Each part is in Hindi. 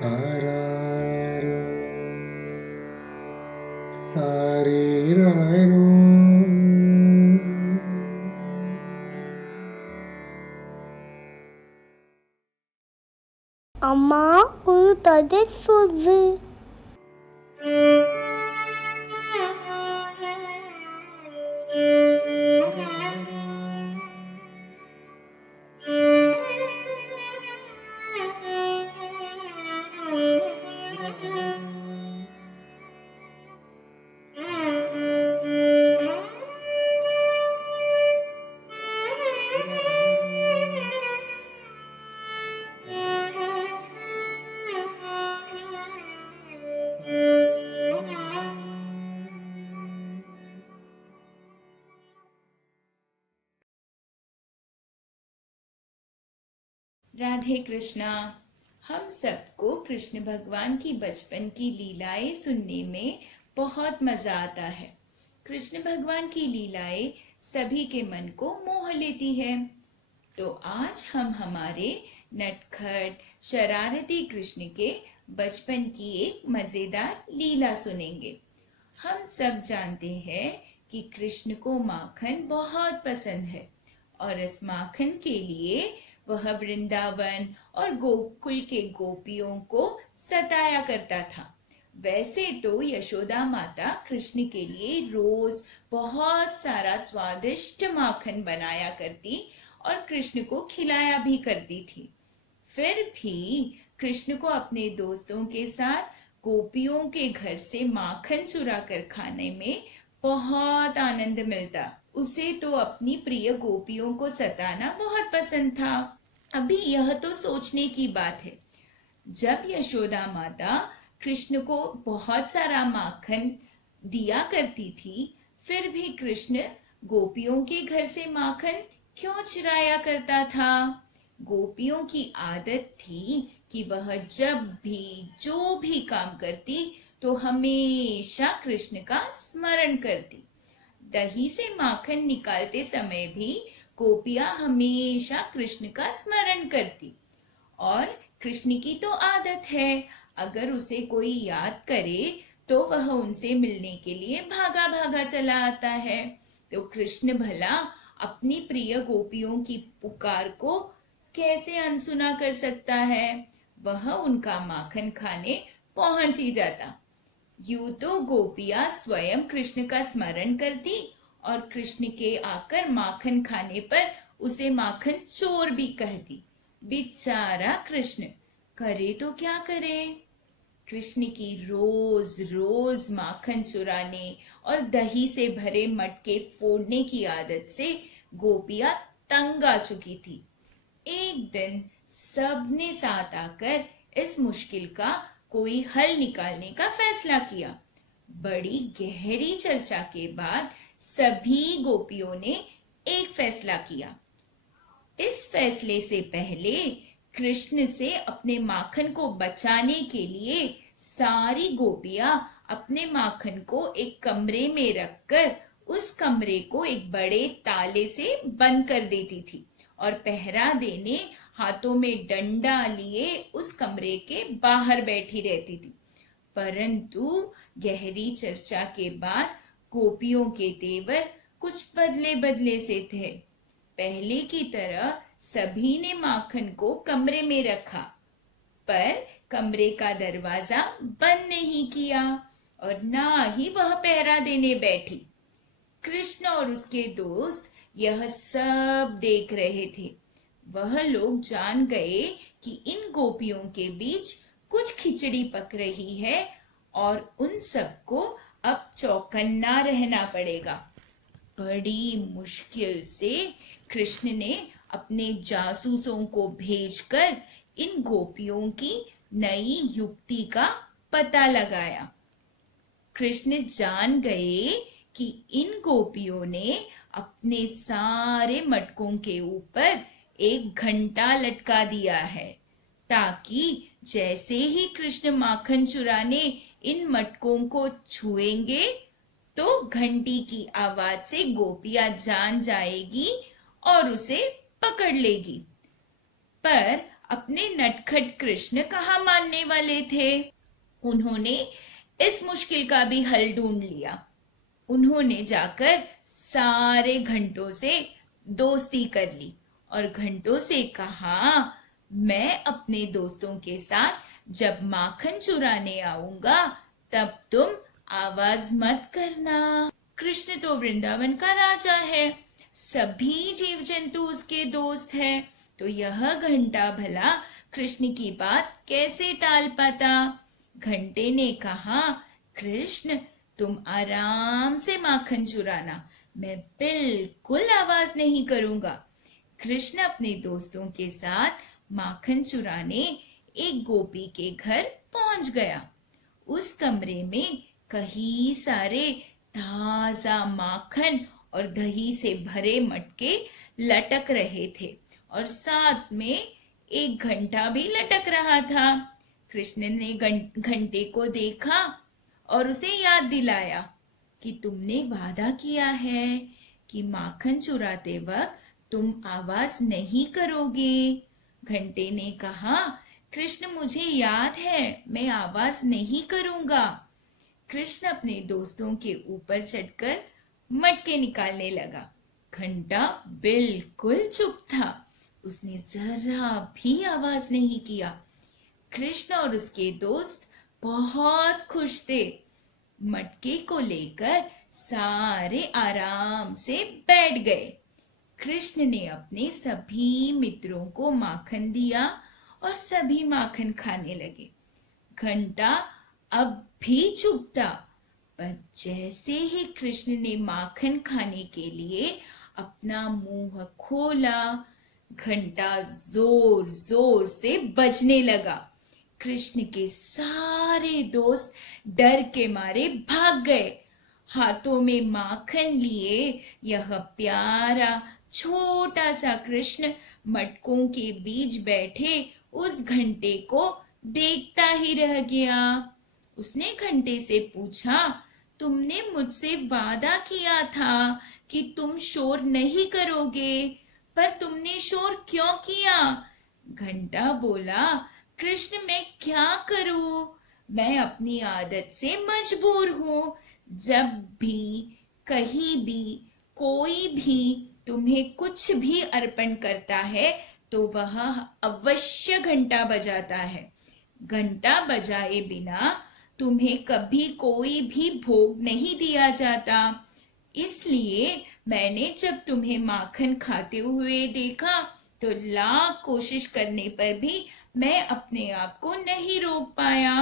आरारो आरीरारो Ama uyutada sözü. Radhe Krishna. हम सबको कृष्ण भगवान की बचपन की लीलाएं सुनने में बहुत मजा आता है। कृष्ण भगवान की लीलाएं सभी के मन को मोह लेती है। तो आज हम हमारे नटखट शरारती कृष्ण के बचपन की एक मजेदार लीला सुनेंगे। हम सब जानते हैं कि कृष्ण को माखन बहुत पसंद है और इस माखन के लिए वह वृंदावन और गोकुल के गोपियों को सताया करता था। वैसे तो यशोदा माता कृष्ण के लिए रोज बहुत सारा स्वादिष्ट माखन बनाया करती और कृष्ण को खिलाया भी करती थी। फिर भी कृष्ण को अपने दोस्तों के साथ गोपियों के घर से माखन चुरा कर खाने में बहुत आनंद मिलता। उसे तो अपनी प्रिय गोपियों को सताना बहुत पसंद था। अभी यह तो सोचने की बात है, जब यशोदा माता कृष्ण को बहुत सारा माखन दिया करती थी, फिर भी कृष्ण गोपियों के घर से माखन क्यों चुराया करता था? गोपियों की आदत थी कि वह जब भी जो भी काम करती तो हमेशा कृष्ण का स्मरण करती। दही से माखन निकालते समय भी गोपियां हमेशा कृष्ण का स्मरण करती। और कृष्ण की तो आदत है, अगर उसे कोई याद करे तो वह उनसे मिलने के लिए भागा भागा चला आता है। तो कृष्ण भला अपनी प्रिय गोपियों की पुकार को कैसे अनसुना कर सकता है? वह उनका माखन खाने पहुंच ही जाता। यूं तो गोपियां स्वयं कृष्ण का स्मरण करती और कृष्ण के आकर माखन खाने पर उसे माखन चोर भी कहती। बेचारा कृष्ण, करे तो क्या करे? कृष्ण की रोज रोज माखन चुराने और दही से भरे मटके फोड़ने की आदत से गोपियां तंग आ चुकी थी। एक दिन सबने साथ आकर इस मुश्किल का कोई हल निकालने का फैसला किया। बड़ी गहरी चर्चा के बाद सभी गोपियों ने एक फैसला किया। इस फैसले से पहले कृष्ण से अपने माखन को बचाने के लिए सारी गोपियां अपने माखन को एक कमरे में रखकर उस कमरे को एक बड़े ताले से बंद कर देती थी और पहरा देने हाथों में डंडा लिए उस कमरे के बाहर बैठी रहती थी। परंतु गहरी चर्चा के बाद गोपियों के तेवर कुछ बदले बदले से थे। पहले की तरह सभी ने माखन को कमरे में रखा, पर कमरे का दरवाजा बंद नहीं किया और ना ही वह पहरा देने बैठी। कृष्ण और उसके दोस्त यह सब देख रहे थे। वह लोग जान गए कि इन गोपियों के बीच कुछ खिचड़ी पक रही है और उन सबको अब चौकन्ना रहना पड़ेगा। बड़ी मुश्किल से कृष्ण ने अपने जासूसों को भेजकर इन गोपियों की नई युक्ति का पता लगाया। कृष्ण जान गए कि इन गोपियों ने अपने सारे मटकों के ऊपर एक घंटा लटका दिया है, ताकि जैसे ही कृष्ण माखन चुराने इन मटकों को छुएंगे तो घंटी की आवाज से गोपियां जान जाएगी और उसे पकड़ लेगी। पर अपने नटखट कृष्ण कहाँ मानने वाले थे। उन्होंने इस मुश्किल का भी हल ढूंढ लिया। उन्होंने जाकर सारे घंटों से दोस्ती कर ली और घंटों से कहा, मैं अपने दोस्तों के साथ जब माखन चुराने आऊंगा तब तुम आवाज मत करना। कृष्ण तो वृंदावन का राजा है, सभी जीव जंतु उसके दोस्त हैं, तो यह घंटा भला कृष्ण की बात कैसे टाल पाता। घंटे ने कहा, कृष्ण तुम आराम से माखन चुराना, मैं बिल्कुल आवाज नहीं करूंगा। कृष्ण अपने दोस्तों के साथ माखन चुराने एक गोपी के घर पहुंच गया। उस कमरे में कई सारे ताजा माखन और दही से भरे मटके लटक रहे थे और साथ में एक घंटा भी लटक रहा था। कृष्ण ने घंटे को देखा और उसे याद दिलाया कि तुमने वादा किया है कि माखन चुराते वक्त तुम आवाज नहीं करोगे। घंटे ने कहा, कृष्ण मुझे याद है, मैं आवाज नहीं करूंगा। कृष्ण अपने दोस्तों के ऊपर चढ़कर मटके निकालने लगा। घंटा बिल्कुल चुप था, उसने जरा भी आवाज नहीं किया। कृष्ण और उसके दोस्त बहुत खुश थे। मटके को लेकर सारे आराम से बैठ गए। कृष्ण ने अपने सभी मित्रों को माखन दिया और सभी माखन खाने लगे। घंटा अब भी चुप था, पर जैसे ही कृष्ण ने माखन खाने के लिए अपना मुंह खोला, घंटा जोर जोर से बजने लगा। कृष्ण के सारे दोस्त डर के मारे भाग गए। हाथों में माखन लिए यह प्यारा छोटा सा कृष्ण मटकों के बीच बैठे उस घंटे को देखता ही रह गया। उसने घंटे से पूछा, तुमने मुझसे वादा किया था कि तुम शोर नहीं करोगे, पर तुमने शोर क्यों किया? घंटा बोला, कृष्ण मैं क्या करूं, मैं अपनी आदत से मजबूर हूं। जब भी कहीं भी कोई भी तुम्हें कुछ भी अर्पण करता है तो वह अवश्य घंटा बजाता है। घंटा बजाए बिना तुम्हें कभी कोई भी भोग नहीं दिया जाता। इसलिए मैंने जब तुम्हें माखन खाते हुए देखा तो लाख कोशिश करने पर भी मैं अपने आप को नहीं रोक पाया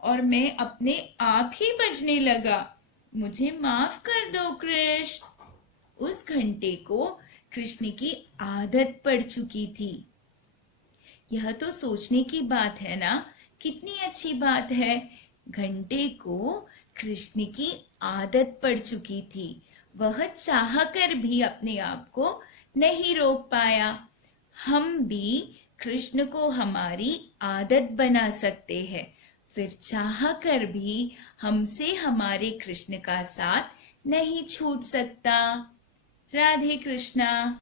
और मैं अपने आप ही बजने लगा। मुझे माफ कर दो कृष्ण। उस घंटे को कृष्ण की आदत पड़ चुकी थी। यह तो सोचने की बात है ना, कितनी अच्छी बात है। घंटे को कृष्ण की आदत पड़ चुकी थी, वह चाह कर भी अपने आप को नहीं रोक पाया। हम भी कृष्ण को हमारी आदत बना सकते हैं, फिर चाह कर भी हमसे हमारे कृष्ण का साथ नहीं छूट सकता। राधे कृष्णा।